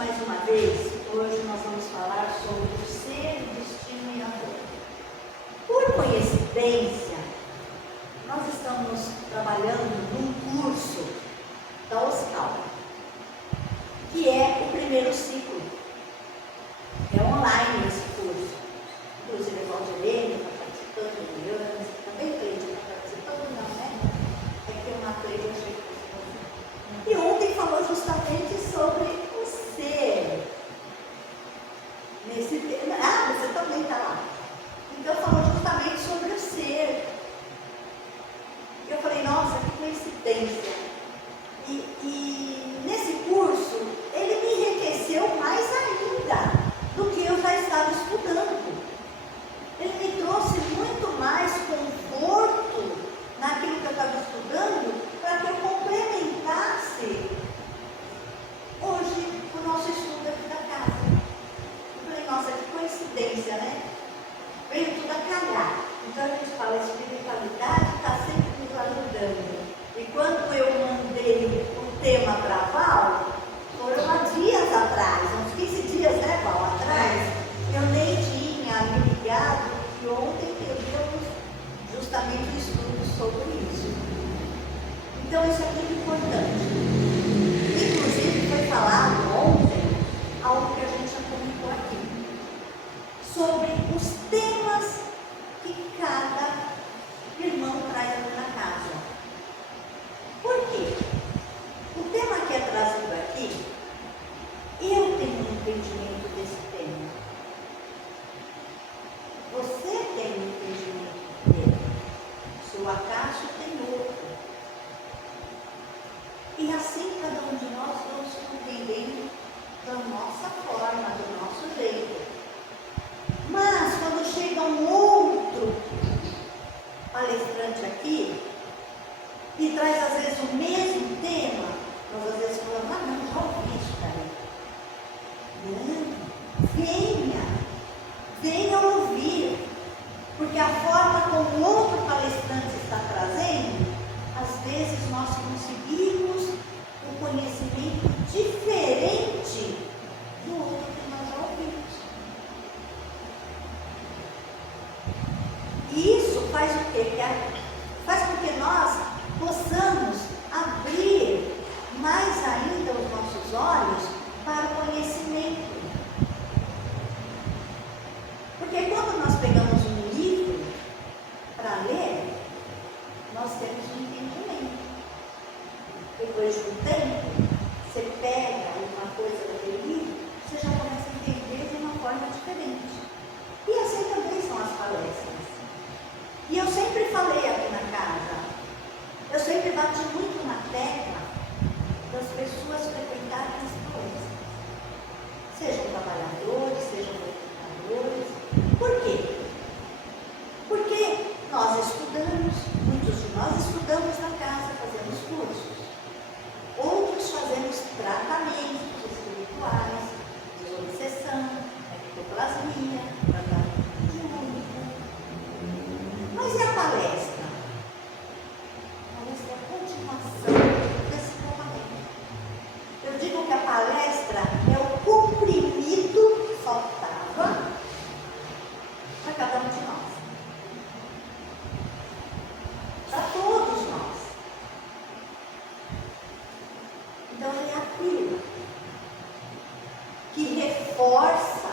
mais uma vez. Hoje nós vamos falar sobre o ser, destino e amor. Por coincidência, nós estamos trabalhando num curso da OSCAL, que é o primeiro ciclo. É online esse curso. Inclusive, a Valdirene está participando, a Eliane, também Cleide está participando, não, né? É que tem uma Cleide, eu achei que fosse. E ontem falou justamente sobre o ser. Nesse tema. Ah, você também está lá. Então, falou justamente sobre o ser. E eu falei, nossa, que coincidência. E nesse curso, ele me enriqueceu mais ainda do que eu já estava estudando. Ele me trouxe muito mais conforto naquilo que eu estava estudando, para que eu complementasse hoje o nosso estudo aqui da casa. Eu falei, nossa, que coincidência, né? Veio tudo a calhar. Então a gente fala, a espiritualidade está sempre nos ajudando. E quando eu mandei o tema para a Val, foram há dias atrás, uns 15 dias, né, Val, atrás, eu nem tinha me ligado que ontem teríamos justamente um estudo sobre isso. Então isso é muito importante. Inclusive foi falado ontem algo que a gente já comentou aqui, sobre os temas que cada irmão traz aqui na casa. Por quê? O tema que é trazido aqui, eu tenho um entendimento desse tema. Você tem um entendimento dele. Seu Acácio tem outro. E assim cada um de nós vamos compreendendo da nossa forma, do nosso jeito. Mas quando chega um outro palestrante aqui e traz às vezes o mesmo tema, nós às vezes falamos, ah não, já ouvi isso daí. Não, venha ouvir, porque a forma como o outro palestrante está trazendo, às vezes nós conseguimos um conhecimento diferente do outro que nós já ouvimos. E isso faz o quê? Faz com que nós possamos abrir mais ainda os nossos olhos para o conhecimento. Porque quando nós pegamos um livro para ler, nós temos um entendimento. Depois de um tempo, você pega alguma coisa daquele livro, você já começa a entender de uma forma diferente. E assim também são as palestras. E eu sempre falei aqui na casa, eu sempre bati muito na tecla das pessoas frequentarem as palestras. Sejam trabalhadores, sejam frequentadores. Por quê? Porque nós estudamos, muitos de nós estudamos na casa, fazemos cursos. Outros fazemos tratamentos espirituais, desobsessão, ectoplasmia, tratamento mediúnico. Mas e a palestra? A palestra é a continuação desse tratamento. Eu digo que a palestra é o comprimido que faltava para cada um de nós. Para todos nós. Então é aquilo que reforça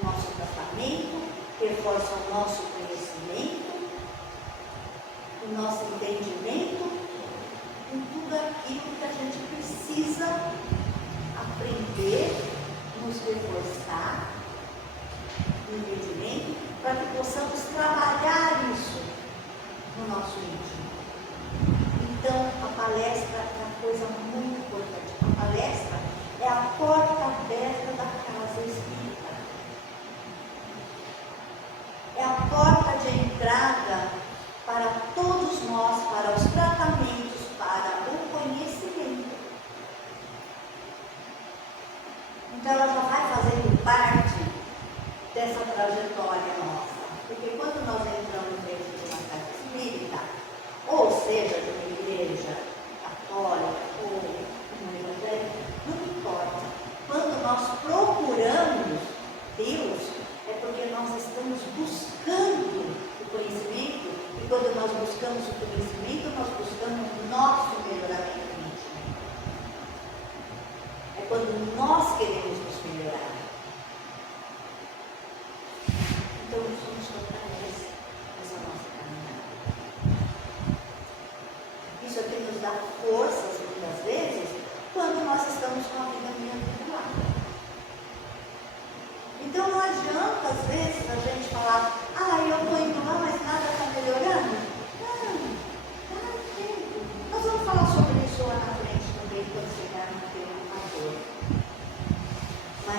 o nosso tratamento, reforça o nosso conhecimento, o nosso entendimento em tudo aquilo que a gente precisa aprender, nos reforçar no entendimento, para que possamos trabalhar isso no nosso íntimo. Então, a palestra é uma coisa muito importante. A palestra é a porta aberta da casa espírita. É a porta de entrada para todos nós, para os tratamentos, para o conhecimento. Então, ela já vai fazendo parte dessa trajetória nossa. Porque quando nós entramos dentro de uma casa espírita, ou seja, de uma igreja católica ou uma evangélica, não importa. Quando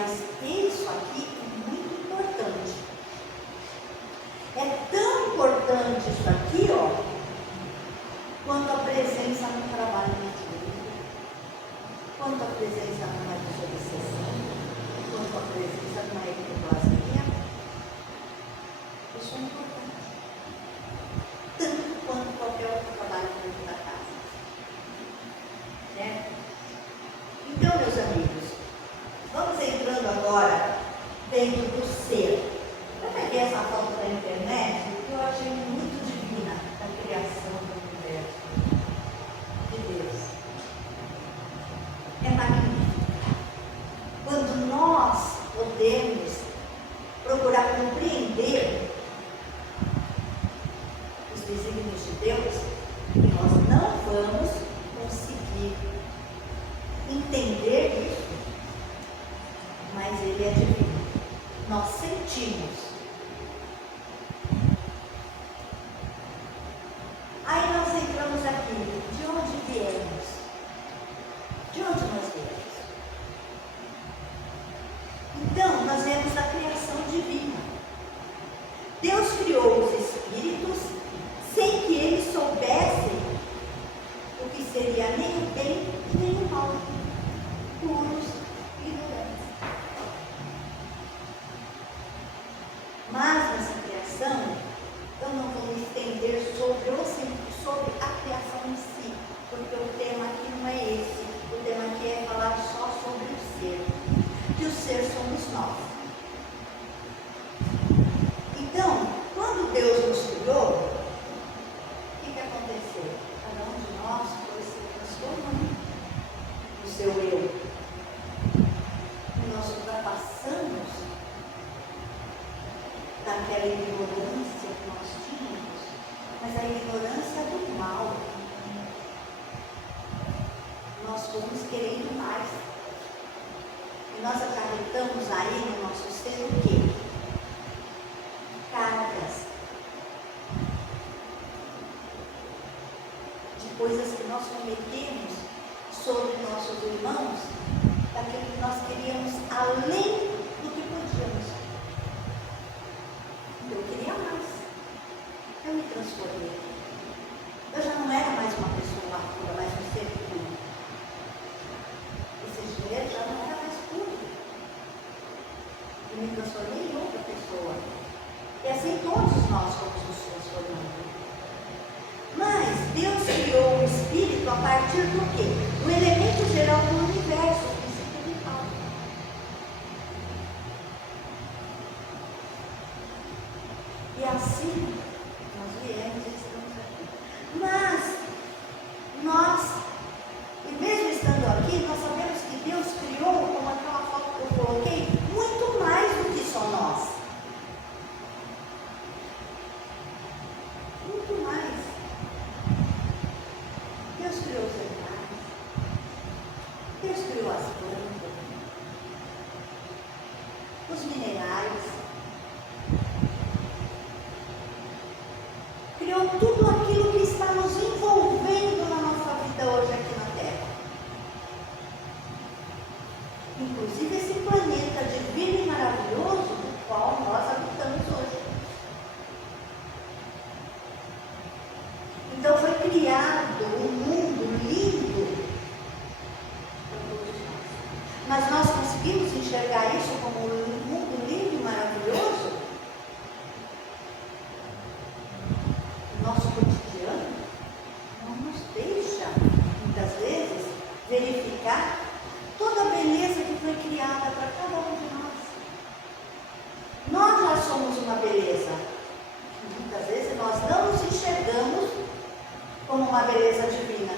Mas isso aqui é muito importante. É tão importante isso aqui, ó, quanto a presença no trabalho na igreja, quanto a presença numa obsessão, quanto a presença numa ectoplasmia. Isso é importante. Tanto quanto qualquer outro trabalho dentro da casa. Né? Então, meus amigos, vamos entrando agora dentro do ser. Eu peguei essa foto da internet que eu achei muito divina, a criação do universo de Deus. É magnífica. Quando nós podemos procurar compreender os desígnios de Deus, nós não vamos conseguir entender isso, mas ele é divino. Nós sentimos. Aí nós entramos aqui. De onde viemos? De onde nós viemos? Então, nós viemos da criação divina. Deus criou os espíritos sem que eles soubessem o que seria nem o bem nem o mal. Puros e ignorantes. Mas nessa criação, eu não vou me estender sobre a criação em si, porque o tema aqui não é esse. O tema aqui é falar só sobre o ser. Que o ser somos nós. Então, quando Deus nos criou, o que aconteceu? Cada um de nós foi se transformando no seu eu. E nós ultrapassamos daquela ignorância que nós tínhamos, mas a ignorância do mal. Nós fomos querendo mais. E nós acarretamos aí no nosso ser o quê? Cargas de coisas que nós cometemos sobre nossos irmãos, daquilo que nós queríamos além do que podíamos. Eu queria mais. Eu me transformei. Eu já não era mais uma pessoa pura, mas um ser puro. Esse dinheiro já não era mais puro. Eu me transformei em outra pessoa. E assim todos nós fomos nos transformando. Mas Deus criou o espírito a partir do quê? O elemento geral do universo, o princípio vital. E assim nós viemos e estamos aqui. Mas nós, e mesmo estando aqui, nós sabemos que Deus criou, como aquela foto que eu coloquei, muito mais do que só nós. Muito mais. Deus criou os animais. Deus criou as plantas. Os minerais. Criou tudo aquilo que está nos envolvendo na nossa vida hoje aqui na Terra. Inclusive esse planeta divino e maravilhoso do qual nós habitamos hoje. Então foi criado um mundo lindo para todos nós. Mas nós conseguimos enxergar isso como um mundo lindo e maravilhoso? O nosso cotidiano não nos deixa, muitas vezes, verificar toda a beleza que foi criada para cada um de nós. Nós já somos uma beleza. Muitas vezes nós não nos enxergamos como uma beleza divina.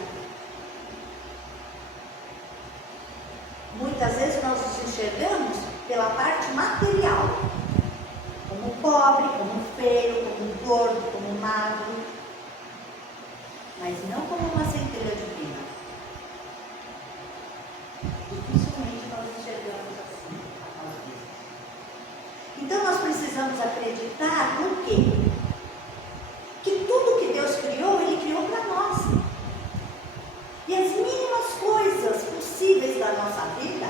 Muitas vezes nós nos enxergamos pela parte material, como pobre, como feio, como gordo, como magro, mas não como uma centelha divina. Dificilmente nós enxergamos assim a nós mesmos. Então nós precisamos acreditar no quê? Que tudo que Deus criou, Ele criou para nós. E as mínimas coisas possíveis da nossa vida,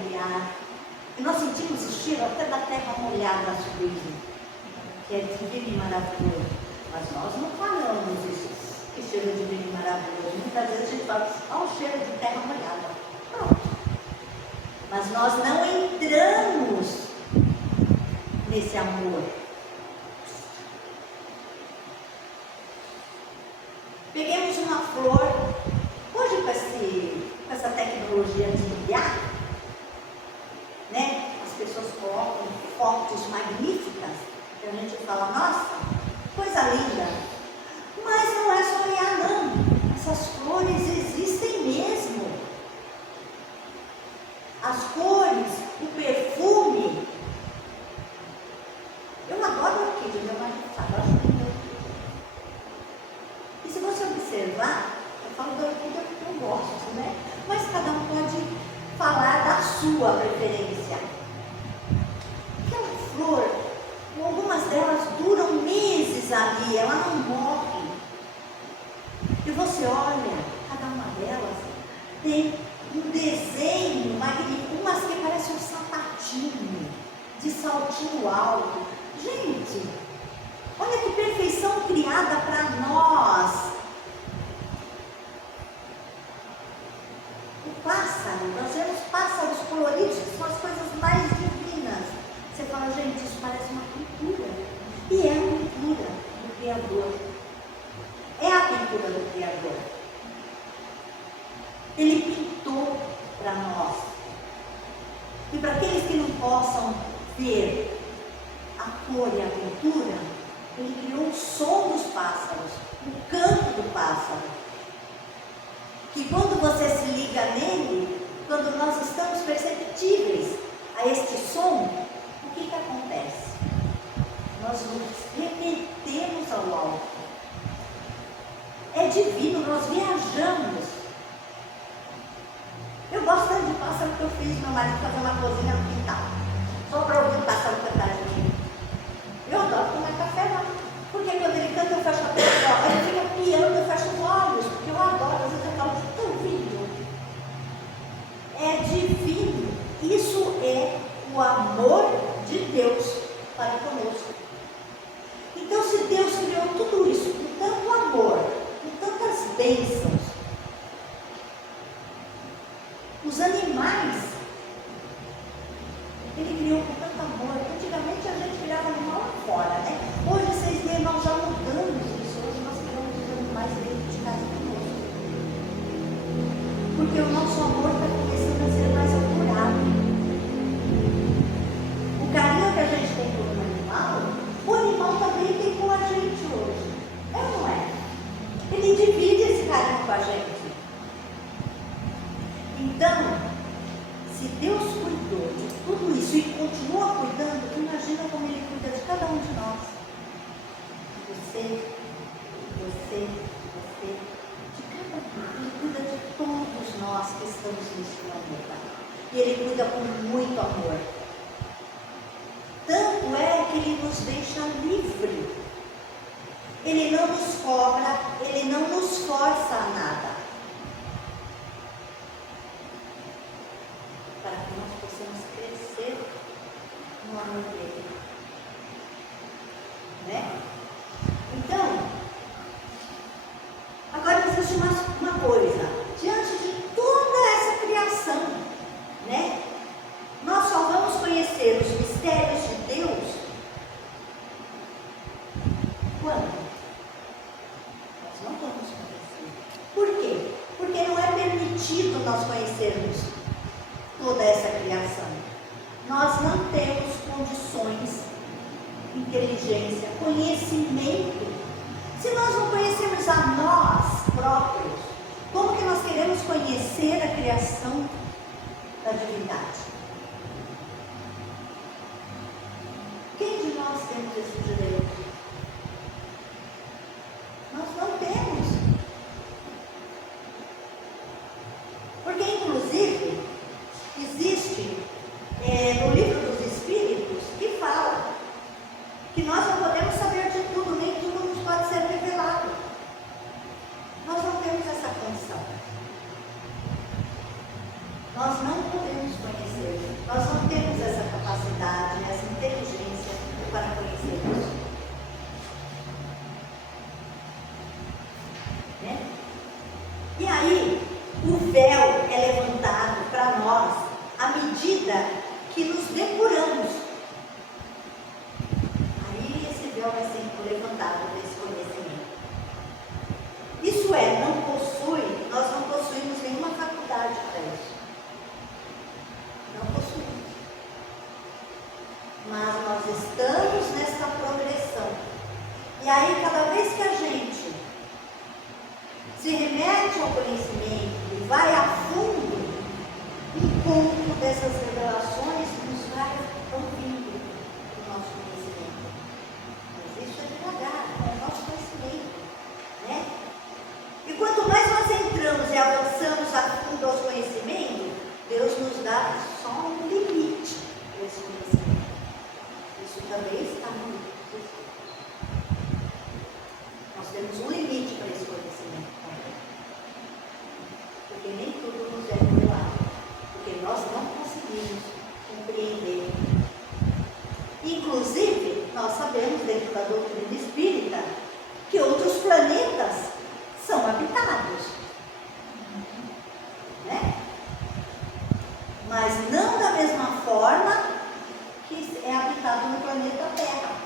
familiar. E nós sentimos o cheiro até da terra molhada às vezes, que é divino e maravilhoso. Mas nós não falamos isso, que cheiro divino e maravilhoso. Muitas vezes a gente fala, olha o cheiro de terra molhada. Pronto. Mas nós não entramos nesse amor. Peguemos uma flor. Hoje com essa tecnologia de enviar, né? As pessoas colocam fotos magníficas, e a gente fala, nossa, coisa linda. Mas não é só olhar, não. Essas flores existem mesmo. As cores, o perfume. Eu adoro orquídea, meu marido sabe, eu acho lindo. E se você observar, eu falo da orquídea porque eu gosto, né? Mas cada um pode falar da sua preferência. Aquela flor, algumas delas duram meses ali, ela não morre. E você olha, cada uma delas tem um desenho magnífico, umas que parecem um sapatinho, de saltinho alto. Gente, olha que perfeição criada para nós. O pássaro, nós vemos pássaros coloridos, que são as coisas mais divinas. Você fala, gente, isso parece uma pintura. E é a pintura do Criador. É a pintura do Criador. Ele pintou para nós. E para aqueles que não possam ver a cor e a pintura, ele criou o som dos pássaros, o canto do pássaro. Que quando você se liga nele, quando nós estamos perceptíveis a este som, o que acontece? Nós nos remetemos ao alto. É divino, nós viajamos. Eu gosto tanto de pássaro que eu fiz meu marido fazer uma cozinha no quintal, só para ouvir o pássaro cantar junto. Eu adoro tomar café lá, porque quando ele canta eu fecho a porta, ele fica piando, eu fecho os olhos, porque eu adoro, às vezes eu falo, estou ouvindo. É divino, isso é o amor de Deus para conosco. Então, se Deus criou tudo isso com tanto amor, com tantas bênçãos, os animais, ele criou com tanto amor. Antigamente a gente criava animal lá fora, né? Hoje vocês veem, nós já mudamos isso. Hoje nós criamos os animais dentro de casa conosco. Porque o nosso amor está começando a ser mais apurado. O carinho que a gente tem por um animal, o animal também tem com a gente hoje. É ou não é? Ele divide esse carinho com a gente. Então, se Deus cuidou de tudo isso e continua cuidando, imagina como Ele cuida de cada um de nós. Você, de cada um. Ele cuida de todos nós que estamos nesse planeta. E Ele cuida com muito amor. Tanto é que Ele nos deixa livre. Ele não nos cobra, Ele não nos força a nada. Para que nós possamos crescer no amor dele. Né? Então, agora existe uma coisa. Diante de toda essa criação, né? Nós só vamos conhecer os mistérios de Deus quando? Nós não vamos conhecer. Por quê? Porque não é permitido nós conhecermos toda essa criação. Nós não temos condições, inteligência, conhecimento. Se nós não conhecemos a nós próprios, como que nós queremos conhecer a criação da divindade? Quem de nós temos esse direito? Nós não temos. Porque, inclusive, existe no livro dos Espíritos que fala que nós não podemos saber de tudo, nem tudo nos pode ser revelado. Nós não temos essa condição. Nós não podemos conhecer que nos depuramos. Aí esse véu vai ser levantado desse conhecimento. Isso é, nós não possuímos nenhuma faculdade para isso. Não possuímos. Mas nós estamos nessa progressão. E aí, cada vez que a gente se remete ao conhecimento e vai a fundo, um pouco dessas revelações nos vai ouvindo o nosso conhecimento. Mas isso é devagar, é o nosso conhecimento, né? E quanto mais nós entramos e avançamos a fundo aos conhecimentos, Deus nos dá só um limite para esse conhecimento. Isso também está no livro dos Espíritos. Nós temos um limite para esse conhecimento também. Porque nem tudo nos é revelado. Porque nós não conseguimos compreender. Inclusive, nós sabemos dentro da doutrina espírita que outros planetas são habitados. Né? Mas não da mesma forma que é habitado no planeta Terra.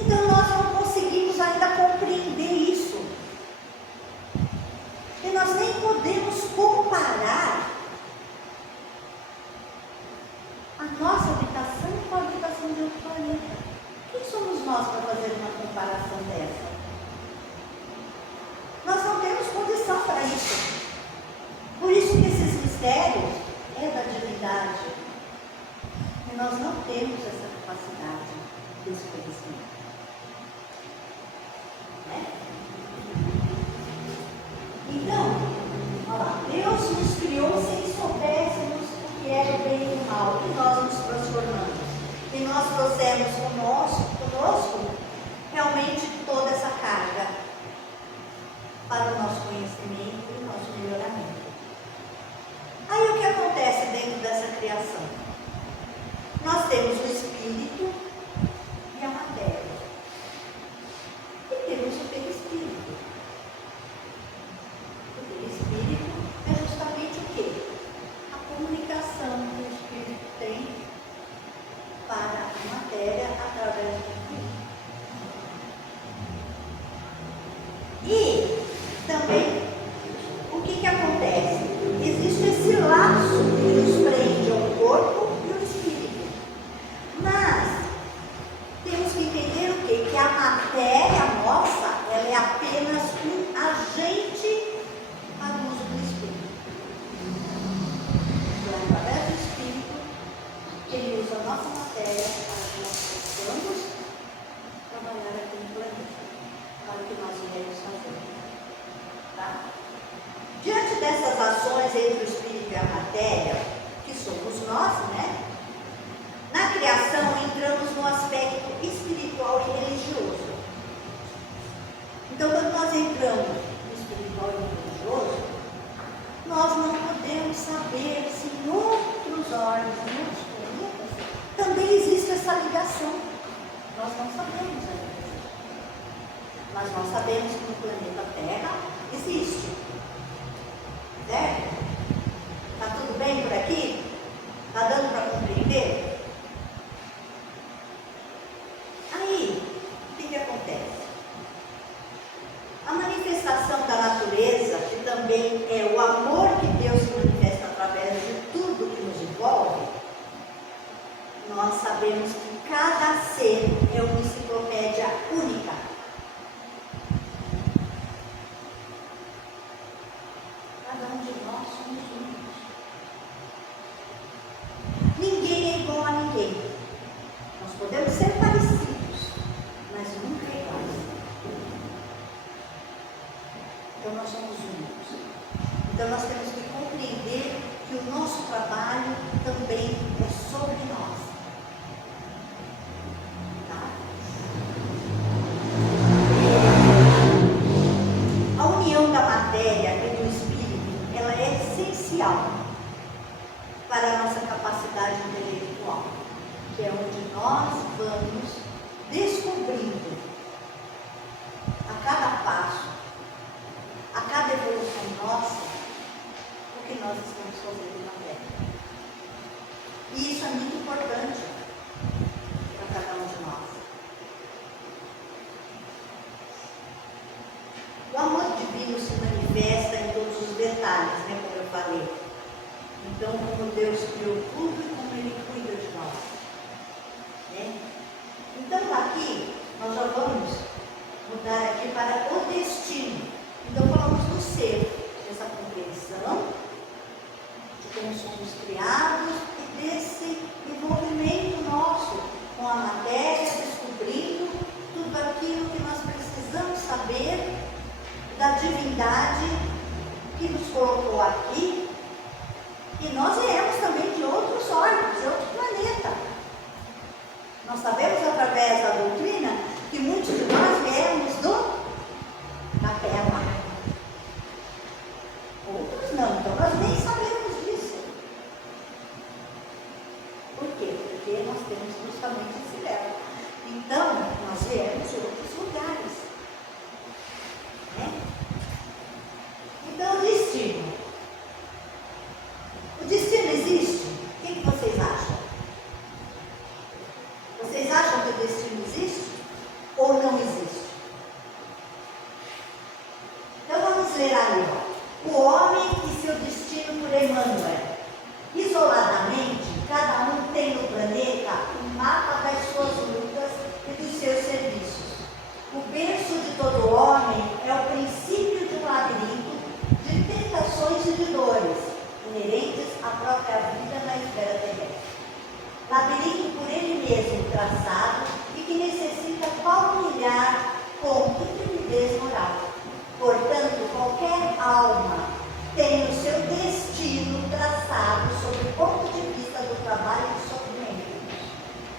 Então nós não conseguimos ainda compreender isso. E nós nem podemos comparar a nossa habitação com a habitação de outro planeta. Quem somos nós para fazer uma comparação dessa? Nós não temos condição para isso. Por isso que esses mistérios é da divindade. E nós não temos essa capacidade desse conhecimento. Né? Então, olha lá, Deus nos criou sem soubéssemos o que era o bem e o mal, e nós nos transformamos. E nós trouxemos conosco realmente toda essa carga para o nosso conhecimento e o nosso melhoramento. Aí o que acontece dentro dessa criação? Nós temos o espírito e a matéria. E temos o perispírito. O perispírito é justamente o quê? A comunicação que o espírito tem para a matéria através do espírito. E também, o que acontece? Existe esse laço que nos prende ao corpo e ao espírito. Mas, temos que entender o quê? Que a matéria nossa, ela é apenas um agente para o uso do espírito. Então, através do espírito, que ele usa a nossa matéria para que nós possamos trabalhar aqui no planeta, para o que nós iremos fazer. Tá? Diante dessas ações entre o espírito e a matéria, que somos nós, né? Na criação entramos no aspecto espiritual e religioso. Então, quando nós entramos no espiritual e religioso, nós não podemos saber se em outros órgãos, em outros planetas, também existe essa ligação. Nós não sabemos ainda. Mas nós sabemos que no planeta Terra existe. Certo? Está tudo bem por aqui? Está dando para compreender? Aí, o que acontece? A manifestação da natureza, que também é o amor que Deus se manifesta através de tudo que nos envolve, nós sabemos que cada ser é uma enciclopédia única. Cada um de nós somos únicos. Ninguém é igual a ninguém. Nós podemos ser parecidos, mas nunca iguais. Então nós somos únicos. Então nós temos que compreender que o nosso trabalho também é sobre nós. Tá? A união da matéria e do espírito, ela é essencial para a nossa capacidade intelectual, que é onde nós vamos descobrindo a cada passo, a cada evolução nossa, o que nós estamos fazendo na Terra. E isso é muito importante para cada um de nós. O amor divino se manifesta em todos os detalhes, né, como eu falei. Então, como Deus criou tudo e como Ele cuida de nós. Né? Então, aqui, nós já vamos mudar aqui para o destino. Então, falamos do ser, dessa compreensão, de como somos criados e desse envolvimento nosso com a matéria, descobrindo tudo aquilo que nós precisamos saber da divindade que nos colocou aqui. E nós viemos também de outros órgãos, de outro planeta. Nós sabemos através da doutrina que muitos de nós viemos da Terra. Outros não, então nós nem sabemos disso. Por quê? Porque nós temos justamente esse véu. Então, nós viemos de outros lugares. Né? Então, o destino. O destino existe? O que vocês acham? Vocês acham que o destino existe? Ou não existe? Então vamos ler ali, ó. O homem e seu destino por Emmanuel. Isoladamente, cada um tem no planeta um mapa das suas lutas e dos seus serviços. O berço de todo homem é o princípio de um labirinto de tentações e de dores inerentes à própria vida na esfera terrestre. Labirinto por ele mesmo traçado e que necessita palmilhar com intrepidez moral. Portanto, qualquer alma tem o seu destino traçado sob o ponto de vista do trabalho e do sofrimento.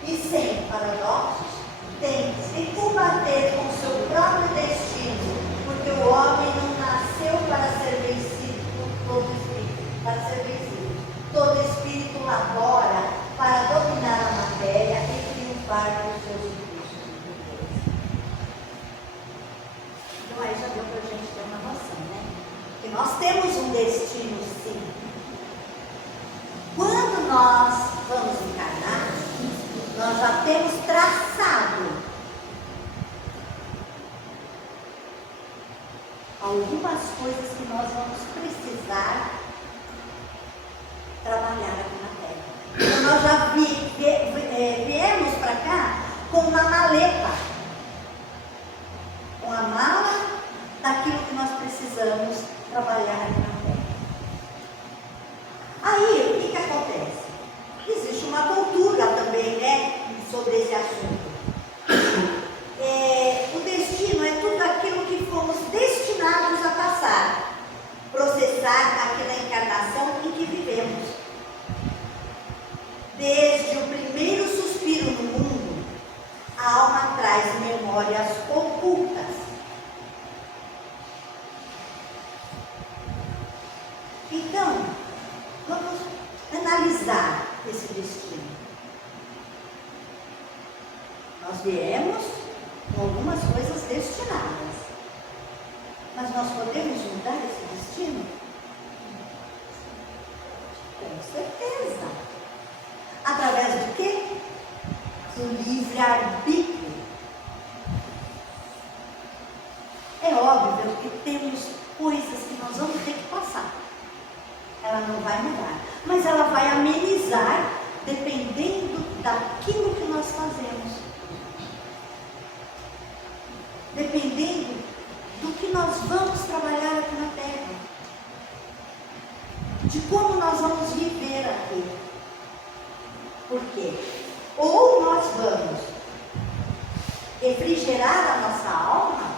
E sem paradoxos, tem que combater com o seu próprio destino, porque o homem não nasceu para ser vencido por todo espírito, para ser vencido. Todo espírito labora para dominar a matéria e triunfar dos seus impulsos e interesses. Então aí já deu para a gente ter uma noção, né? Que nós temos um destino, sim. Quando nós vamos encarnar, nós já temos traçado algumas coisas que nós vamos precisar trabalhar aqui na Terra. Então, nós já viemos para cá com uma maleta, com a mala daquilo que nós precisamos trabalhar aqui na Terra. Aí, o que acontece? Existe uma cultura também, né, sobre esse assunto. O destino é tudo aquilo que fomos destinados a passar, processar aqui na encarnação em que vivemos. Desde o primeiro suspiro no mundo, a alma traz memórias ocultas. Então, vamos analisar esse destino. Nós viemos com algumas coisas destinadas, mas nós podemos mudar esse destino? Com certeza. Através do quê? Do livre-arbítrio. É óbvio que temos coisas que nós vamos ter que passar. Ela não vai mudar, mas ela vai amenizar dependendo daquilo que nós fazemos. Dependendo do que nós vamos trabalhar aqui na Terra. De como nós vamos viver aqui. Por quê? Ou nós vamos refrigerar a nossa alma,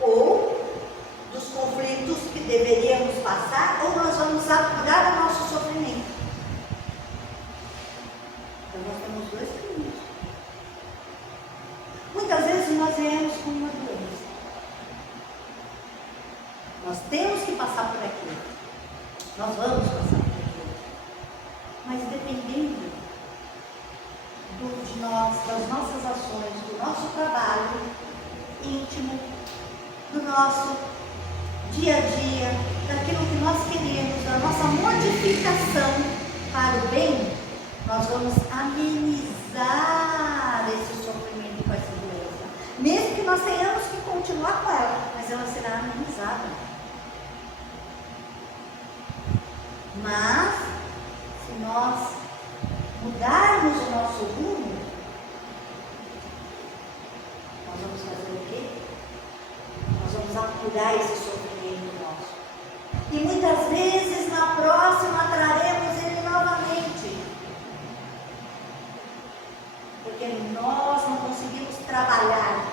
ou dos conflitos que deveríamos passar, ou nós vamos apurar o nosso sofrimento. Então nós temos dois caminhos. Muitas vezes nós viemos com uma doença. Nós temos que passar por aquilo. Nós vamos passar por aquilo. Mas dependendo de nós, das nossas ações, do nosso trabalho íntimo, do nosso dia a dia, daquilo que nós queremos, da nossa modificação para o bem, nós vamos amenizar esse sofrimento com essa doença. Mesmo que nós tenhamos que continuar com ela, mas ela será amenizada. Mas, se nós mudarmos o nosso rumo, nós vamos fazer o quê? Nós vamos apurar esse sofrimento nosso. E muitas vezes na próxima traremos ele novamente. Porque nós não conseguimos trabalhar,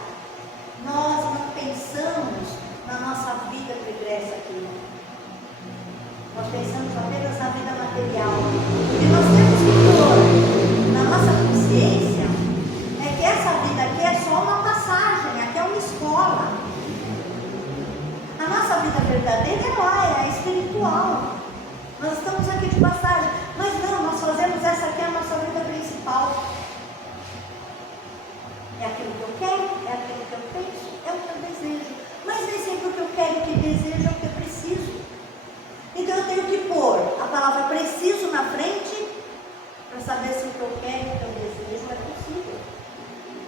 nós não pensamos na nossa vida pregressa aqui. Nós pensamos apenas na vida material. E nós temos que pôr na nossa consciência que essa vida aqui é só uma passagem, aqui é uma escola. A nossa vida verdadeira é lá, é a espiritual. Nós estamos aqui de passagem, mas não, nós fazemos essa aqui a nossa vida principal. É aquilo que eu quero, é aquilo que eu penso, é o que eu desejo. Mas nem sempre o que eu quero, o que desejo é o que eu preciso. Então eu tenho que pôr a palavra preciso na frente para saber se o que eu quero e o que eu desejo é possível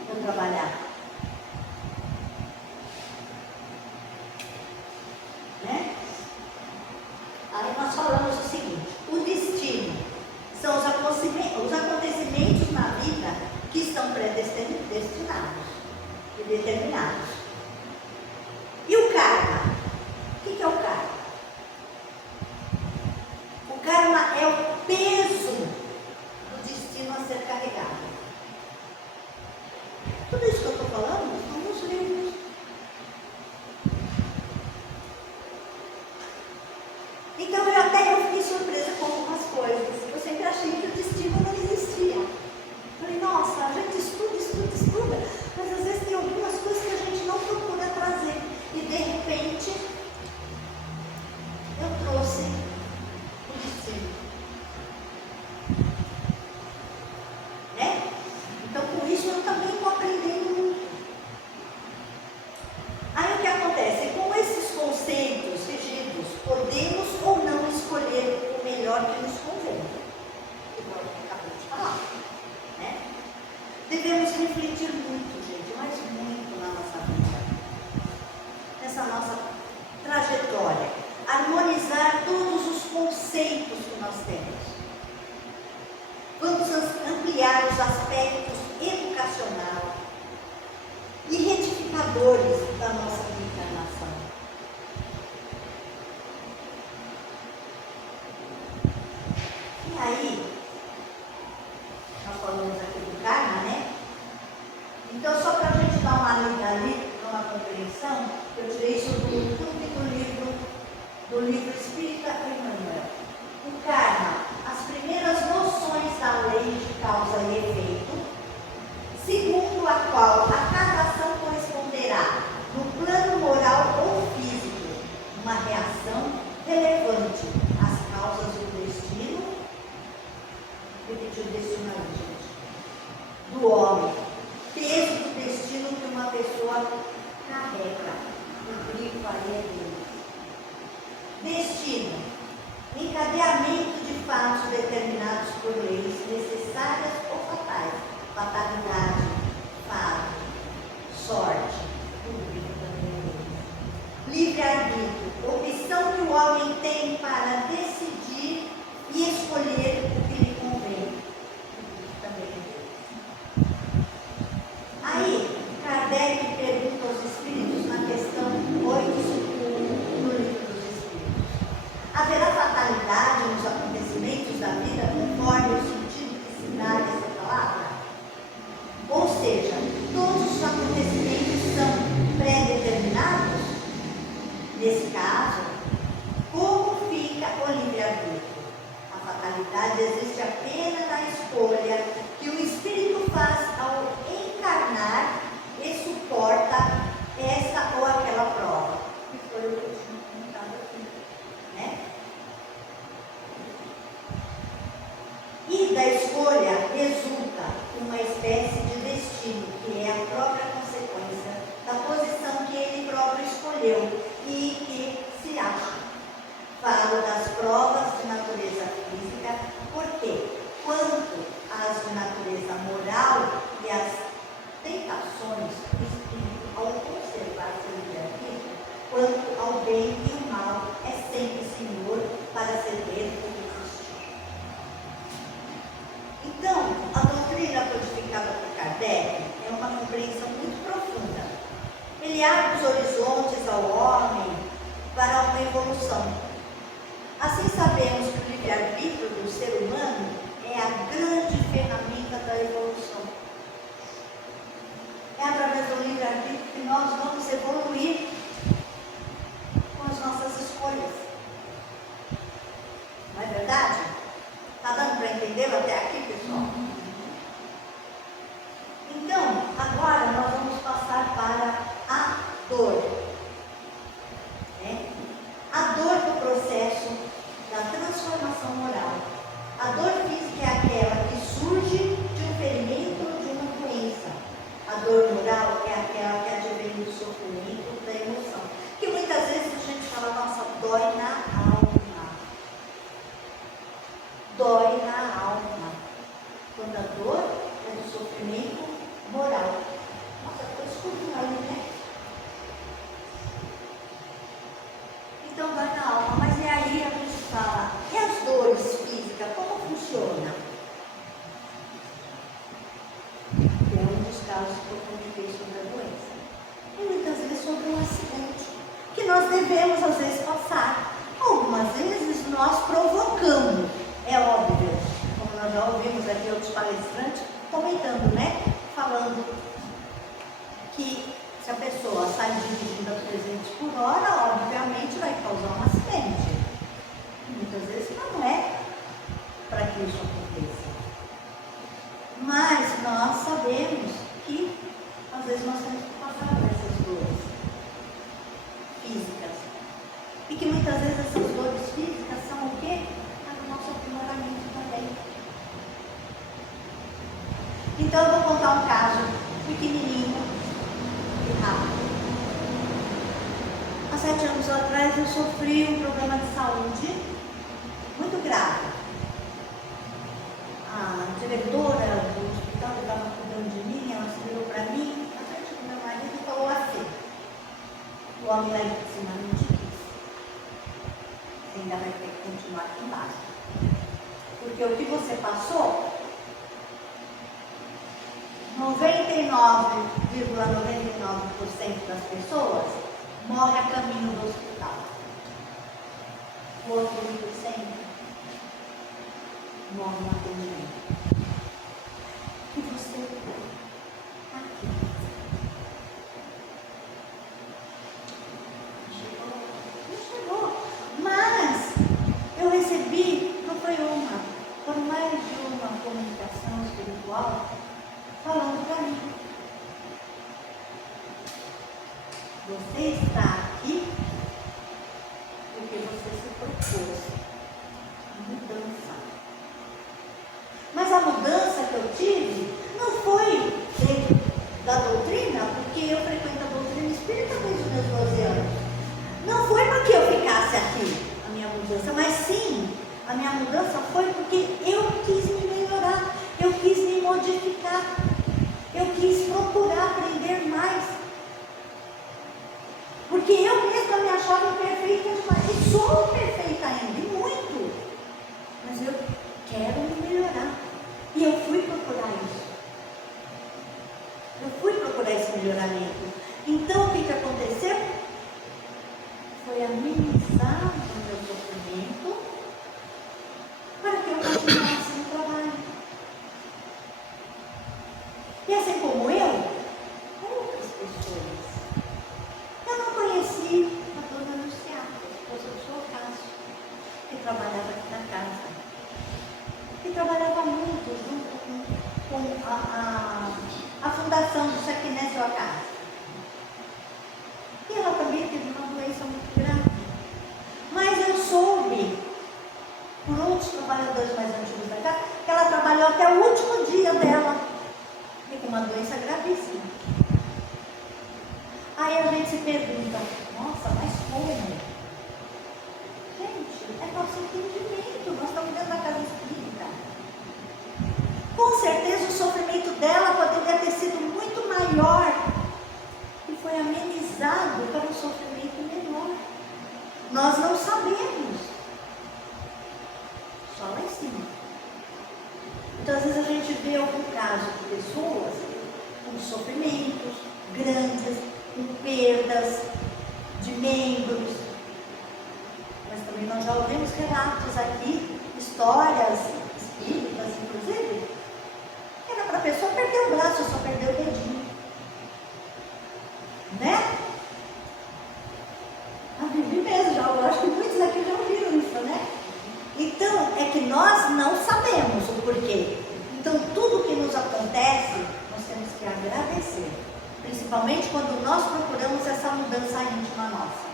eu trabalhar. Né? Aí nós falamos o seguinte: o destino são os acontecimentos na vida que estão predestinados e determinados. E o karma? O que é o karma? O karma é o peso do destino a ser carregado. Tudo isso que eu estou falando estão nos livros. Então eu fiquei surpresa com algumas coisas. Eu sempre achei que o destino não existia. Falei, nossa, a gente estuda, mas às vezes tem algumas coisas que a gente não procura trazer. E de repente, eu trouxe o destino. Né? Então, com isso, eu também estou aprendendo muito. Aí o que acontece? Com esses conceitos regidos, podemos ou não escolher o melhor que nos convém. Igual eu acabei de falar. Né? Devemos refletir muito, gente, mas muito na nossa vida, nessa nossa trajetória, harmonizar todos os conceitos que nós temos. Vamos ampliar os aspectos educacional e retificadores da nossa encarnação. E aí, nós falamos aqui do karma, né? Então, só para a gente dar uma lida ali, uma compreensão, eu tirei isso do YouTube do livro Espírita Emmanuel. O karma, as primeiras noções da lei de causa e efeito, segundo a qual a cada ação corresponderá, no plano moral ou físico, uma reação relevante às causas do destino. Repetir o destino aí, gente. Do homem. Peso do destino que uma pessoa carrega. O grifo aí é dele. Destino. Encadeamento de fatos determinados por leis necessárias ou fatais. Fatalidade, fato, sorte. O grifo também é dele. Livre-arbítrio. Opção que o homem tem para decidir e escolher o que lhe convém. Também é dele. Aí, Kardec pergunta aos espíritos na questão 851 do Livro dos Espíritos: haverá fatalidade nos acontecimentos da vida conforme o sentido que se dá essa palavra? Ou seja, todos os acontecimentos são pré-determinados? Nesse caso, como fica o livre-arbítrio? A fatalidade existe apenas na escolha que o espírito faz ao encarnar e suporta essa ou aquela prova. Que foi o que eu tinha comentado aqui. Né? E da escolha resulta uma espécie de destino, que é a própria consequência da posição que ele próprio escolheu e que se acha. Falo das provas de natureza física, porque quanto uma compreensão muito profunda. Ele abre os horizontes ao homem para uma evolução. Assim sabemos que o livre-arbítrio do ser humano é a grande ferramenta da evolução. É através do livre-arbítrio que nós vamos evoluir com as nossas escolhas. Não é verdade? Está dando para entender até aqui, pessoal? Então, agora nós vamos passar para a dor. A dor do processo da transformação moral. A dor física é aquela que surge de um ferimento ou de uma doença. A dor moral é aquela que advém do sofrimento, da emoção. Que muitas vezes a gente fala, nossa, dói na alma. Dói na alma. Quando a dor é do sofrimento moral. Nossa, estou escutando ali, né? Então dói na alma. Mas e aí a gente fala, e as dores físicas, como funciona? É um dos casos que eu comentei sobre a doença. E muitas vezes sobre um acidente, que nós devemos às vezes passar. Algumas vezes nós provocamos, é óbvio, como nós já ouvimos aqui outros palestrantes comentando, né? Falando que se a pessoa sai dirigindo a 300 por hora, obviamente vai causar um acidente. Muitas vezes não é para que isso aconteça. Mas nós sabemos que às vezes nós temos que passar por essas dores físicas. E que muitas vezes essas dores físicas são o quê? É o nosso aprimoramento também. Então eu vou contar um caso pequenininho e rápido. Há 7 anos atrás eu sofri um problema de saúde muito grave. A diretora do hospital que estava cuidando de mim, ela se virou para mim, na frente do meu marido, e falou assim: o homem lá em cima não te quis. Você ainda vai ter que continuar aqui embaixo. Porque o que você passou, 99,99% das pessoas morre a caminho do hospital. O outro 1% morre no atendimento. E você aqui. Chegou. Mas eu recebi, não foi uma, foram mais de uma comunicação espiritual falando para mim: você está aqui porque você se propôs a mudança. Mas a mudança que eu tive não foi dentro da doutrina, porque eu frequento a doutrina espírita desde os meus 12 anos. Não foi para que eu ficasse aqui, a minha mudança, mas sim, a minha mudança foi porque eu quis me melhorar, eu quis me modificar, eu quis procurar aprender mais. Porque eu mesma me achava imperfeita demais, e sou imperfeita ainda, e muito. Mas eu quero me melhorar. E eu fui procurar isso. Eu fui procurar esse melhoramento. Então, o que aconteceu? Foi amenizar o meu sofrimento para que eu continuasse no trabalho. E assim como eu, outras pessoas. Eu não conheci a dona Luciana, a esposa do Sr. Cássio, que trabalhava aqui na casa. Que trabalhava muito junto com a fundação do Saquiné Sua Casa. E ela também teve uma doença muito grave. Mas eu soube, por outros trabalhadores mais antigos da casa, que ela trabalhou até o último dia dela, e com uma doença gravíssima. Aí a gente se pergunta: nossa, mas como? Gente, é nosso entendimento. Nós estamos dentro da casa espírita. Com certeza o sofrimento dela poderia ter sido muito maior e foi amenizado para um sofrimento menor. Nós não sabemos. Só lá em cima. Então, às vezes a gente vê algum caso de pessoas com sofrimentos grandes, com perdas de membros. Mas também nós já ouvimos relatos aqui, histórias espíritas, inclusive, que era para a pessoa perder o braço, só perder o dedinho. Né? A Vivi mesmo, eu acho que muitos aqui já ouviram isso, né? Então, é que nós não sabemos o porquê. Então, tudo que nos acontece, nós temos que agradecer. Principalmente quando nós procuramos essa mudança íntima nossa.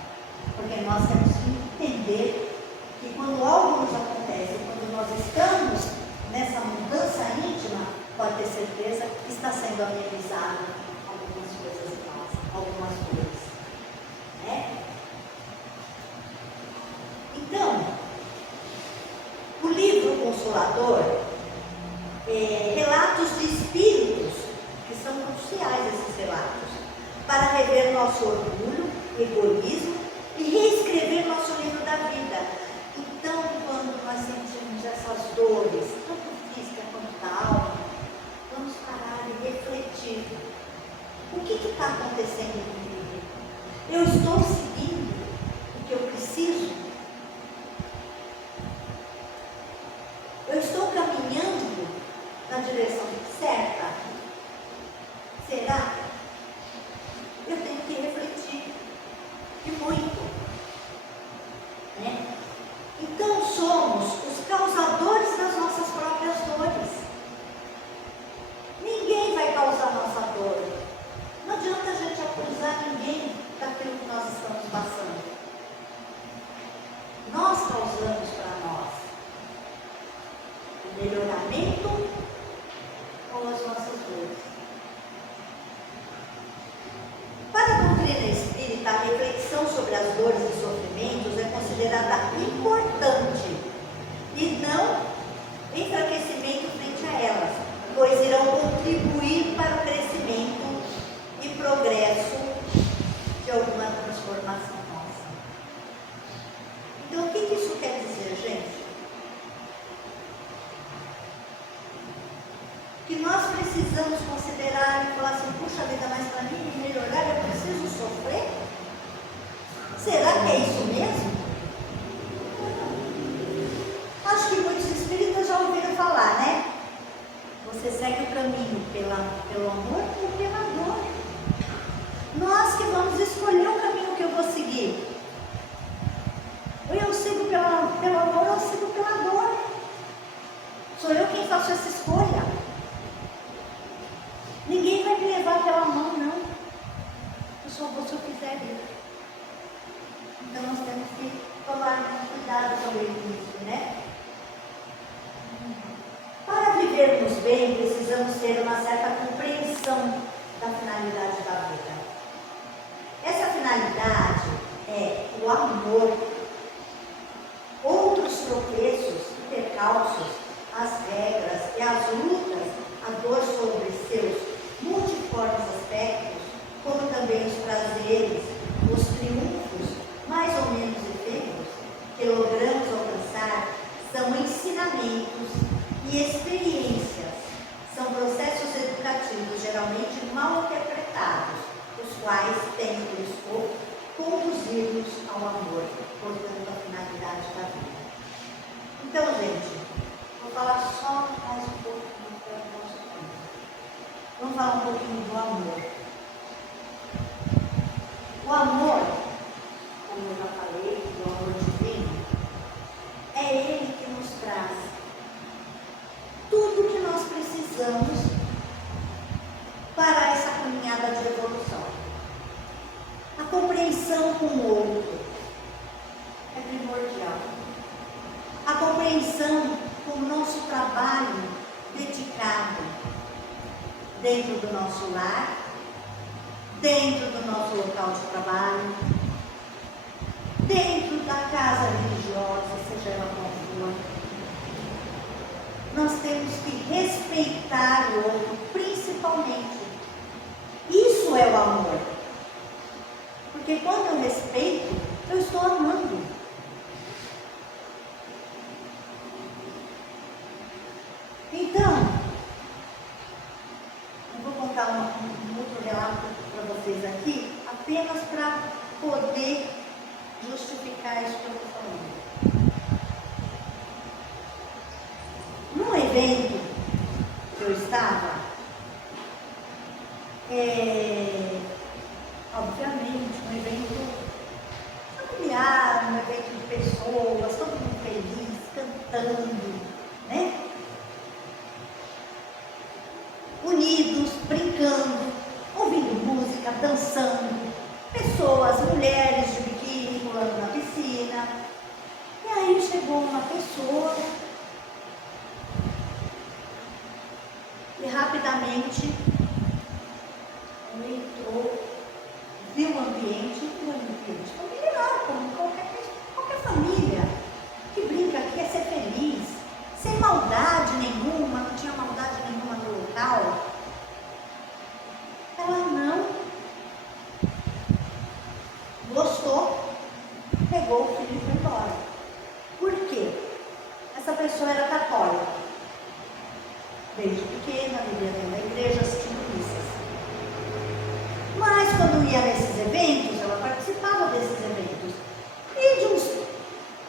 Porque nós temos que entender que quando algo nos acontece, quando nós estamos nessa mudança íntima, pode ter certeza que está sendo amenizado algumas coisas em nós, algumas coisas. Né? Então, o livro Consolador, relatos de espíritos, que são cruciais esses relatos, para rever nosso orgulho, egoísmo e reescrever nosso livro da vida. Então, quando nós sentimos essas dores, tanto física quanto da alma, vamos parar e refletir. O que está acontecendo comigo? Eu estou seguindo o que eu preciso? Eu estou caminhando na direção certa? Será? Eu tenho que refletir. E muito. Né? Então somos os causadores das nossas próprias dores. Ninguém vai causar nossa dor. Não adianta a gente acusar ninguém daquilo que nós estamos passando. Nós causamos para nós o melhoramento ou as nossas dores. Para a doutrina espírita, a reflexão sobre as dores e sofrimentos é considerada importante e não enfraquecimento frente a elas, pois irão contribuir para o crescimento e progresso de alguma transformação nossa. Então, o que isso quer dizer, gente? Que nós precisamos considerar e falar assim, puxa vida, mas para mim melhorar eu preciso sofrer? Será que é isso mesmo? Acho que muitos espíritas já ouviram falar, né? Você segue o caminho pelo amor ou pela dor? Nós que vamos escolher o caminho que eu vou seguir. Ou eu sigo pelo amor ou eu sigo pela dor. Sou eu quem faço essa escolha. Ninguém vai me levar pela mão, não. Eu só vou se eu quiser ir. Então nós temos que tomar muito cuidado sobre isso, né? Para vivermos bem, precisamos ter uma certa compreensão da finalidade da vida. Essa finalidade é o amor. Outros tropeços e percalços, as regras e as lutas, a dor sobre seus multiformes aspectos, como também os prazeres, os triunfos, mais ou menos efêmeros, que logramos alcançar, são ensinamentos e experiências, são processos educativos geralmente mal interpretados, os quais têm por escopo conduzir-nos ao amor, portanto, a finalidade da vida. Então, gente, vou falar só mais um pouco do nosso tempo. Vamos falar um pouquinho do amor. O amor, como eu já falei, o amor divino, é ele que nos traz tudo que nós precisamos para essa caminhada de evolução. A compreensão com o outro é primordial. A compreensão com o nosso trabalho dedicado dentro do nosso lar, dentro do nosso local de trabalho, dentro da casa religiosa, seja ela qual for. Nós temos que respeitar o outro, principalmente. Isso é o amor. Porque quando eu respeito, eu estou amando. Então, eu vou contar apenas para poder justificar isso que eu estou falando. Num evento que eu estava, obviamente, um evento familiar, um evento de pessoas, todo mundo feliz, cantando, né? Unidos, brincando, ouvindo música, dançando, pessoas, mulheres de biquíni pulando na piscina. E aí chegou uma pessoa e rapidamente ele entrou, viu o ambiente familiar, como qualquer família que brinca, que quer ser feliz, sem maldade nenhuma, não tinha maldade nenhuma no local. Ela não gostou, pegou o filho e foi embora. Por quê? Essa pessoa era católica. Desde pequena, vivia dentro da igreja, assistindo missas. Mas quando ia nesses eventos, ela participava desses eventos. E de uns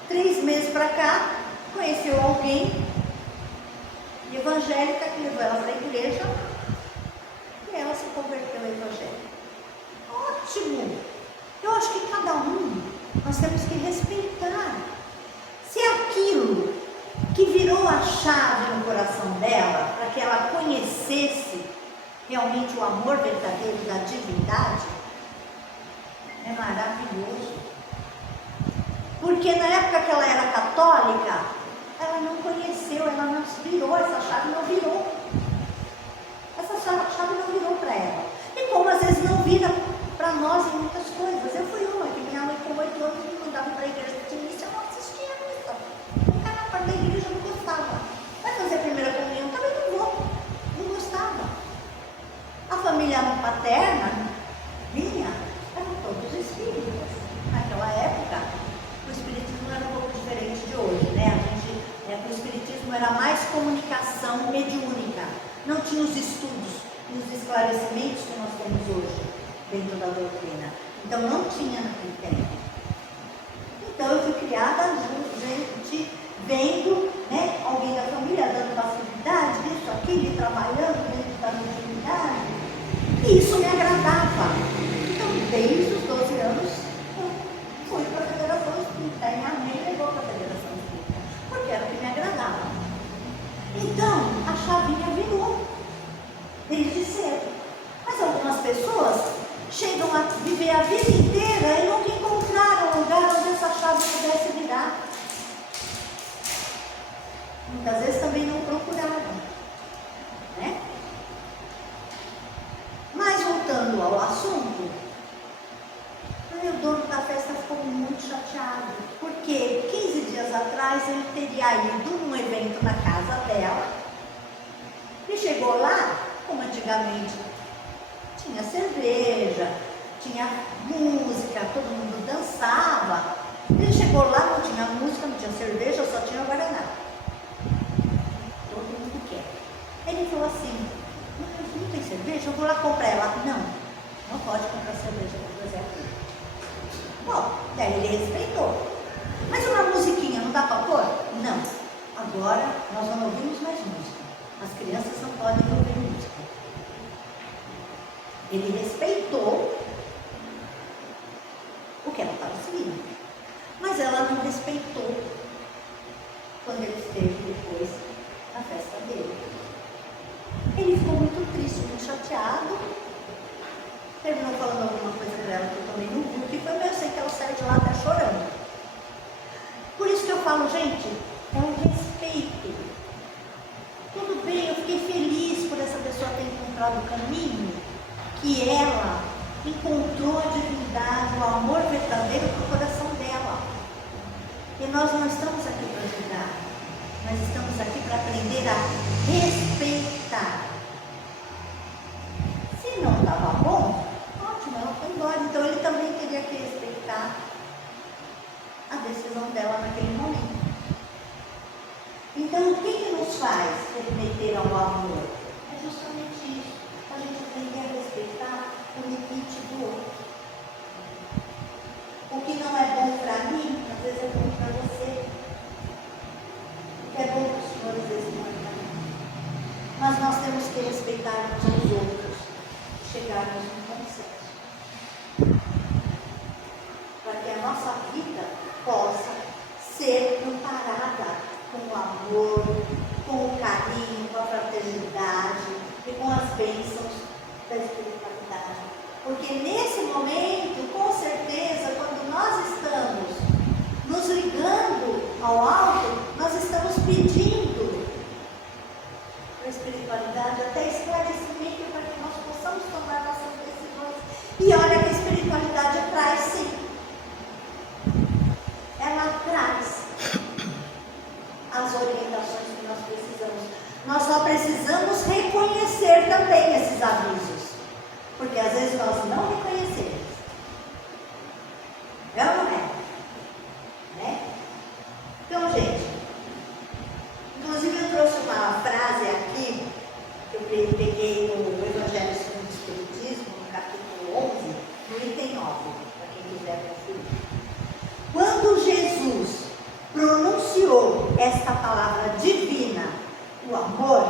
3 meses para cá, conheceu alguém evangélica que levou ela para a igreja e ela se converteu ao evangelho. Ótimo! Eu acho que cada um, nós temos que respeitar. Se aquilo que virou a chave no coração dela, para que ela conhecesse realmente o amor verdadeiro da divindade, é maravilhoso. Porque na época que ela era católica, ela não conheceu, ela não virou, essa chave não virou. Essa chave não virou para ela. E como às vezes não vira para nós em muitas coisas. Eu fui uma que minha mãe com 8 anos me mandava para a igreja de missa, eu não assistia a missa. Ficar na parte da igreja eu não gostava. Vai fazer a primeira comunhão? Também não vou. Não gostava. A família paterna minha eram todos espíritas. Naquela época, o espiritismo era um pouco diferente de hoje, né? O espiritismo era mais comunicação mediúnica. Não tinha os estudos e os esclarecimentos que nós temos hoje dentro da doutrina. Então não tinha naquele tempo. Então eu fui criada gente vendo, né, alguém da família dando facilidade, isso, aquilo, trabalhando dentro da mediunidade. E isso me agradava. Então desde os 12 anos eu fui para a Federação Espírita. E minha mãe levou para a Federação Espírita, porque era o que me agradava. Então a chavinha virou desde cedo. Mas algumas pessoas chegam a viver a vida inteira e nunca encontraram um lugar onde essa chave pudesse virar. Muitas vezes também não procuraram, né? Mas voltando ao assunto, o dono da festa ficou muito chateado, porque 15 dias atrás ele teria ido num evento na casa dela e chegou lá, como antigamente tinha cerveja, tinha música, todo mundo dançava. Ele chegou lá, não tinha música, não tinha cerveja, só tinha guaraná. Todo mundo quer. Ele falou assim, não tem cerveja? Eu vou lá comprar. Ela, não pode comprar cerveja para fazer aqui. Bom, daí ele respeitou. Mas uma musiquinha não dá para pôr? Não. Agora nós não ouvimos mais música. As crianças não podem ouvir música. Ele respeitou o que ela estava seguindo. Mas ela não respeitou quando ele esteve depois na festa dele. Ele ficou muito triste, muito chateado. Terminou falando alguma coisa para ela que eu também não vi, o que foi, mas eu sei que ela saiu de lá até chorando. Por isso que eu falo, gente, é um respeito. Tudo bem, eu fiquei feliz por essa pessoa ter encontrado o caminho que ela encontrou a divindade, o amor verdadeiro para o coração dela. E nós não estamos aqui para julgar, nós estamos aqui para aprender a respeitar. Se não estava bom, ótimo, ela foi embora. Então ele também teria que respeitar a decisão dela naquele momento. Então o que nos faz submeter ao amor? É justamente isso, a gente aprender a respeitar o limite do outro. vezes é bom para você. O que é bom para os senhores, às vezes não é para mim. Mas nós temos que respeitar uns aos outros, chegarmos num consenso, para que a nossa vida possa ser amparada com o amor, com o carinho, com a fraternidade e com as bênçãos da espiritualidade. Porque nesse momento, com certeza, quando nós estamos nos ligando ao alto, nós estamos pedindo para a espiritualidade até esclarecimento para que nós possamos tomar nossas decisões. E olha que a espiritualidade traz, sim. Ela traz as orientações que nós precisamos. Nós só precisamos reconhecer também esses avisos, porque às vezes nós não reconhecemos. É ou não é? Né? Então, gente, inclusive eu trouxe uma frase aqui, que eu peguei no Evangelho segundo o Espiritismo, no capítulo 11, no item 9, para quem quiser conferir. Quando Jesus pronunciou esta palavra divina, o amor,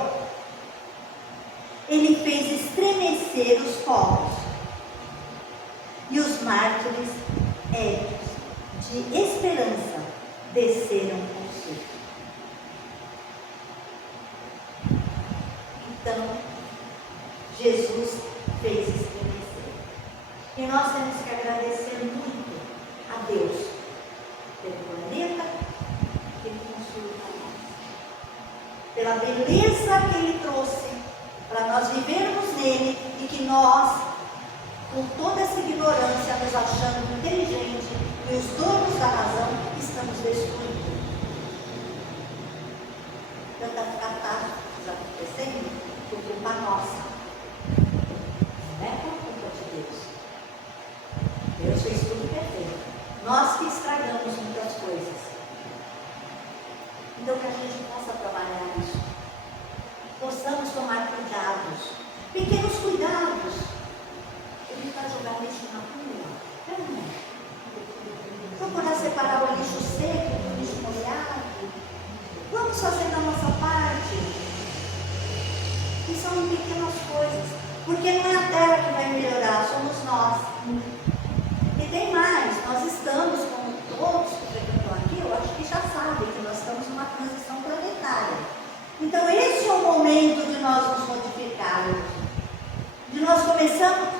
ele fez estremecer os povos e os mártires érios de esperança desceram consigo. Então, Jesus fez estremecer. E nós temos que agradecer muito a Deus pelo planeta que Ele construiu para nós, pela beleza que Ele trouxe para nós vivermos nele e que nós, com toda essa ignorância, nos achando inteligentes e os donos da razão, estamos destruindo. Tantas catástrofes acontecendo por culpa nossa. Não é por culpa de Deus. Deus fez tudo perfeito. Nós que estragamos muitas coisas. Então que a gente possa trabalhar isso. Possamos tomar cuidados. Pequenos cuidados. Evitar jogar lixo na rua. Procurar separar o lixo seco do lixo molhado. Vamos fazer a nossa parte. E são pequenas coisas. Porque não é a terra que vai melhorar, somos nós. E tem mais, nós estamos, como todos que frequentam aqui, eu acho que já sabem que nós estamos numa transição planetária. Então esse é o momento de nós nos modificarmos. De nós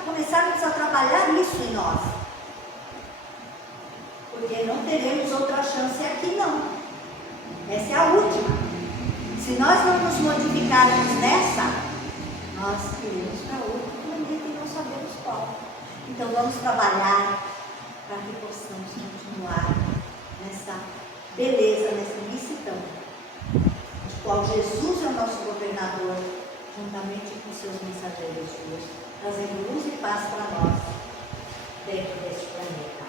começarmos a trabalhar isso em nós. Porque não teremos outra chance aqui não. Essa é a última. Se nós não nos modificarmos nessa, nós iremos para outro planeta e não sabemos qual. Então vamos trabalhar para que possamos continuar nessa beleza, nessa imensidão, de qual Jesus é o nosso governador, juntamente com seus mensageiros de luz, trazendo luz e paz para nós, dentro deste planeta.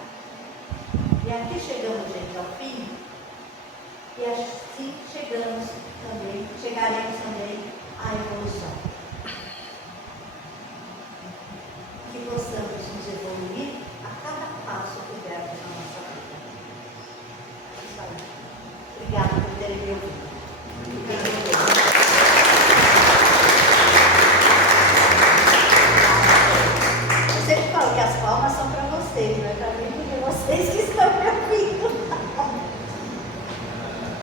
E aqui chegamos, gente, ao fim, e assim chegaremos também à evolução. Que possamos nos evoluir a cada passo que dermos na nossa vida. É isso aí. Obrigada por terem me ouvido. Eu sempre falo que as palmas são para vocês, não é para mim, porque vocês que estão